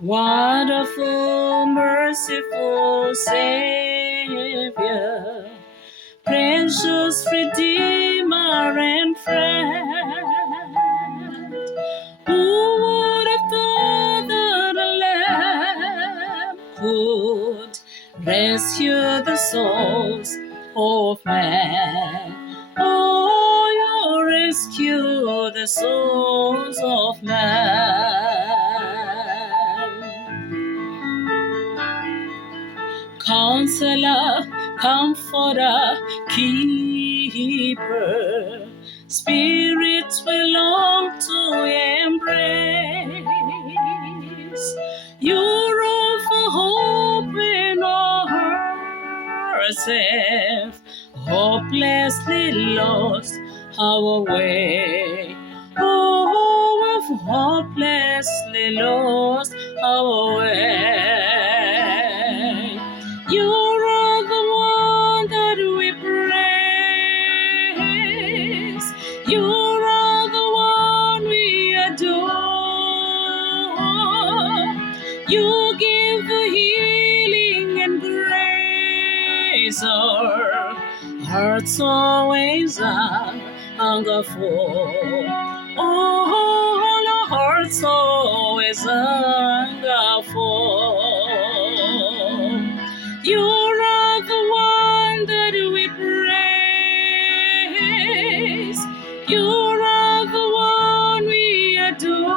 Wonderful, merciful Savior, precious Redeemer and friend, who would have thought that a lamb could rescue the souls of man? Oh, you rescue the souls of man. Counselor, Comforter, Keeper, spirits we long to embrace. You roll for hope in our hearts, if hopelessly lost our way. Oh, we've hopelessly lost our way. You are the one that we praise. You are the one we adore. You give the healing and grace. Our hearts always are hunger for. Oh, our hearts always hunger for. You are the one that we praise. You are the one we adore.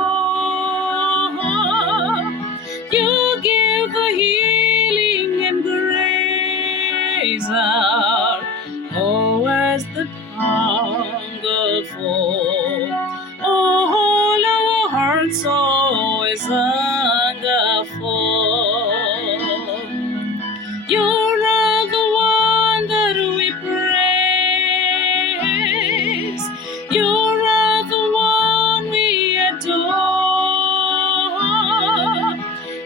You give the healing and grace. Our always the hunger for. All our hearts always hunger for. You are the one that we praise. You are the one we adore.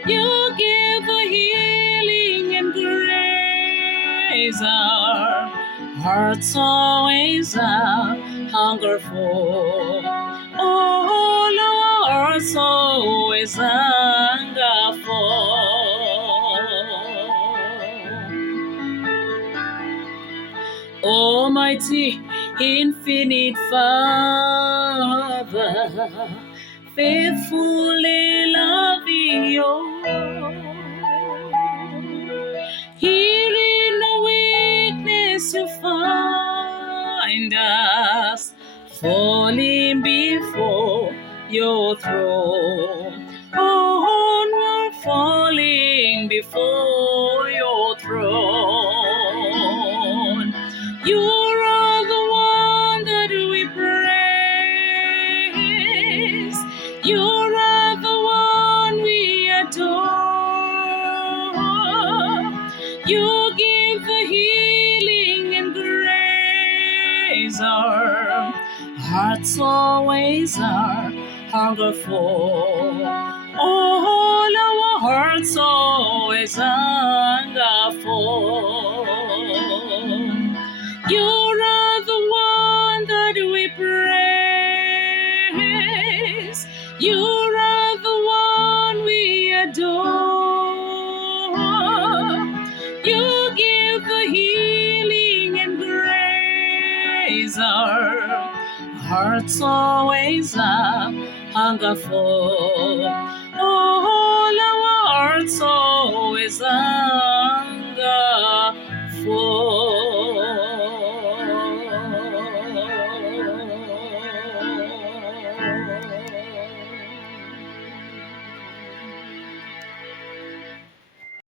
You give the healing and grace. Our hearts always are hunger for. All our hearts always hunger for. Almighty, infinite Father, faithfully loving you. Here in the weakness you find us, falling before your throne. Oh, we're falling before your throne. You are the one that we praise. You are the one we adore. You give the healing and grace. Our hearts always are hunger for. All our hearts always hunger for. You are the one that we praise. You are the one we adore. You give the healing and grace. Our hearts always are hunger for. All our hearts